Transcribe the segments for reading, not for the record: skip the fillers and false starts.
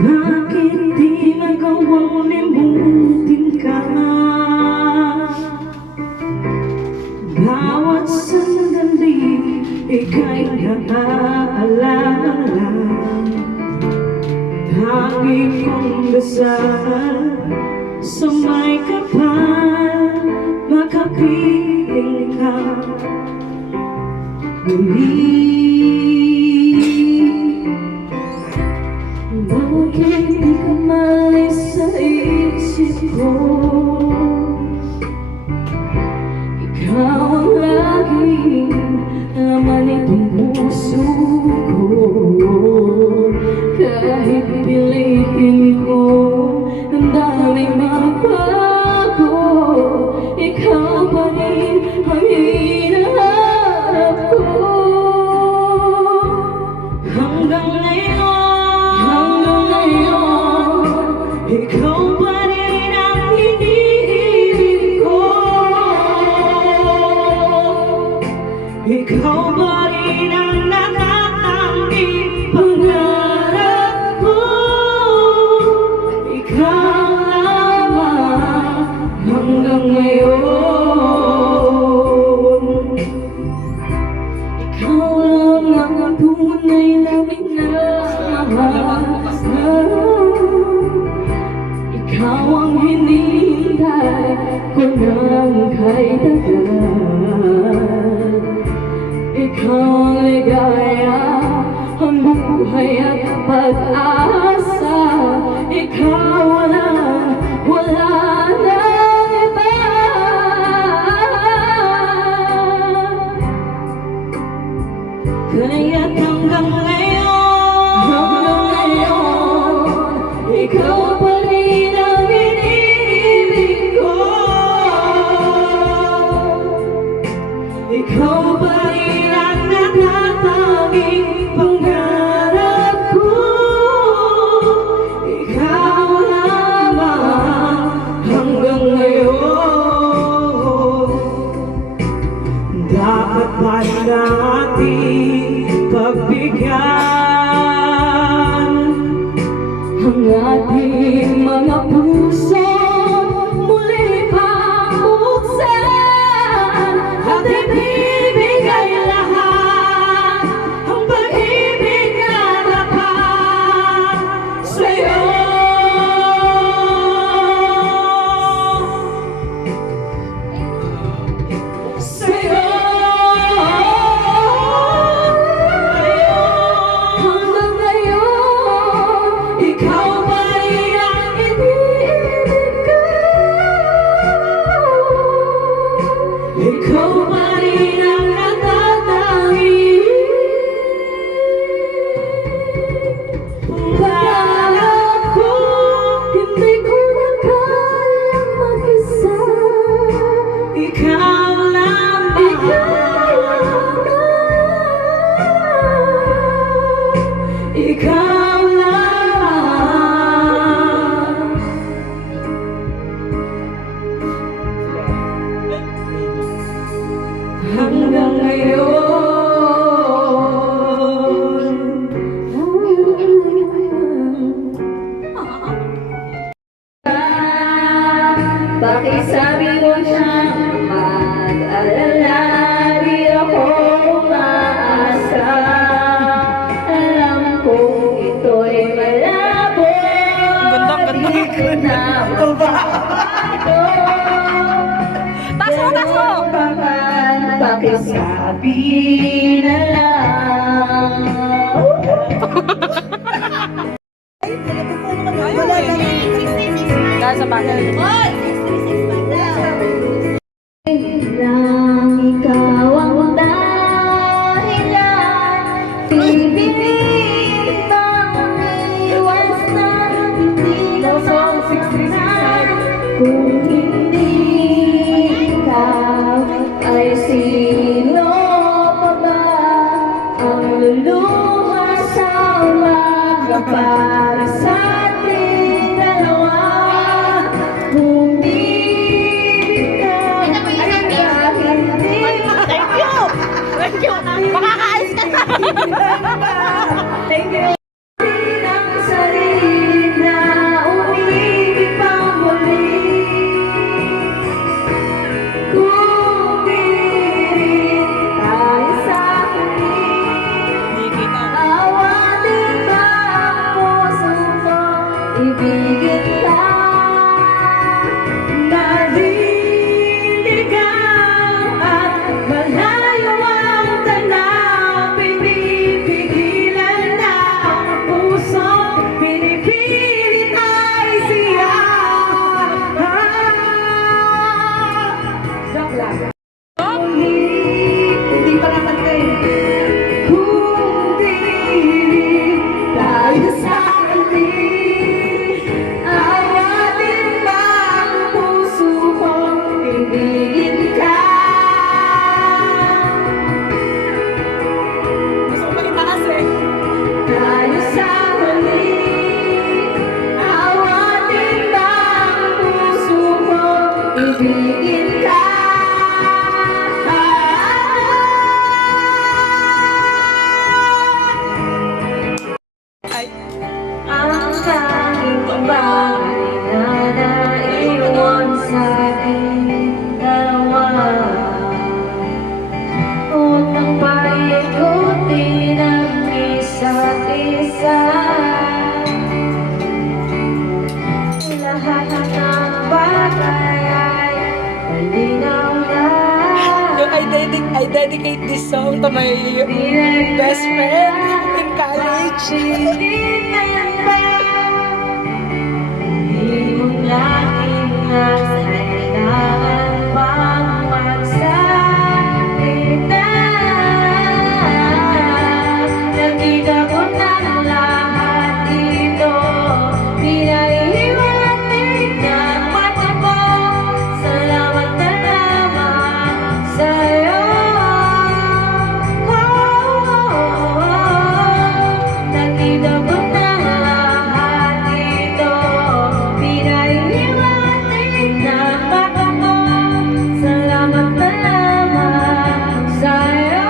Bakit di magawang limutin ka? Bawat sandali ika'y naaalala. Lagi kong dasal sa may kapal, makapiling ka muli. Bakit di ka malis sa isip ko? Ikaw ang laging laman itong puso ko. Kahit pilitin ko, ang daming magbago, ikaw pa rin ang hinahanap ko. Hanggang ngayon, ikaw pa rin ang iniibig ko. Ikaw pa rin ang natatanging pangarap ko. Ikaw lamang hanggang ngayon. Ikaw lamang ang tunay na minamahal. Ikaw ang hinihintay ko ng kay tagal. Ikaw ang ligaya, ang buhay at pag-asa. Ikaw wala nang iba. Kaya't hanggang ngayon, ikaw pa rin ang iniibig ko. Ikaw pa rin ang natatanging pangarap ko. Ikaw lamang hanggang ngayon. Dapat ba natin pagbigyan ang ating mga puso, muli pang buksan at ibibigay lahat ang pag-ibig na dapat sa'yo. Sa'yo. Hanggang ngayon, ikaw pa rin ang iniibig ko. Ikaw pa rin ang natatanging pangarap ko. Hindi ko na kayang mag-isa. Ikaw lamang. Ikaw lamang. Hanggang ngayon. Pakisabi mo siyang mag-alala, di ako umaasa. Alam kong ito'y malabo, hindi ko na mabago. Taso! Pakisabi na lang. Wala lang. Dahil sa bagay. lang ikaw ang dahilan. Pipiliin bang iwas na hindi na mawala? Kung hindi ikaw, ay sino pa ba ang luluha sa umaga para sa ating dalawa? Bumibig ka ay dahil di Thank you! Makakaalis ka na! Thank you. Ng sarili na umibig pang muli. Kung pilit tayo sa huli, Hindi kita. awatin ba ang puso ko, ibigin ka. Naliligaw at malayo ang tanaw, pinipigilan na ang puso, pinipilit ay siya. Joke lang. Hindi pa naman kayo. Kung pilit tayo sa huli, awatin ba ang puso ko, ibigin ka. Gusto ko makita kasi. Tayo sa huli, awatin ba ang puso ko, ibigin ka. Ay, Ang tanging bagay na naiwan sa ating dalawa, huwag nang paikutin ang isa't isa. Lahat ng bagay ay malinaw na. I dedicate this song to my best friend in college. Pilitan ba? Di mo nakingas, kailangan bang magsalita? Nakita ko na lahat dito, pinaihiwatig ng mata mo. Salamat na lamang sa'yo. Nakita ko na lahat dito, pinaihiwatig ng mata mo. Salamat na lamang sa'yo.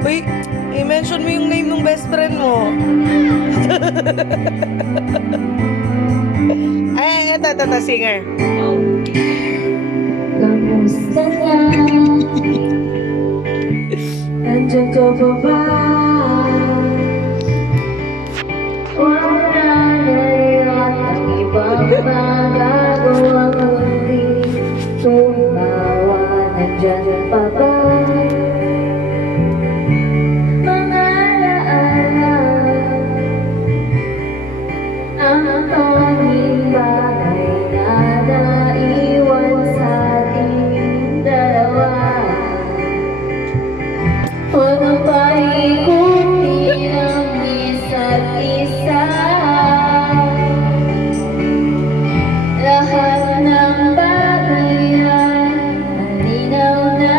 Uy, i-mention mo yung name ng best friend mo. Ay, ito, singer. Kamusta na? Nandiyan ka pa ba? Wala na yatang ibang magagawa kundi tumawa. Nandiyan pa ba? Mga alaala, ang tanging bagay na naiwan sa ating dalawa. Huwag mong paikutin ang isa't isa. Lahat ng bagay ay malinaw na.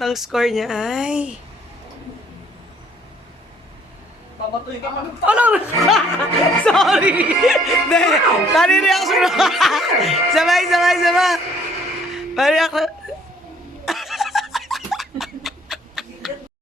ang score niya ay... Papatuloy ka pa. Ano? Sorry! Hindi, nare-reaction ako. Sabay. Pare ako.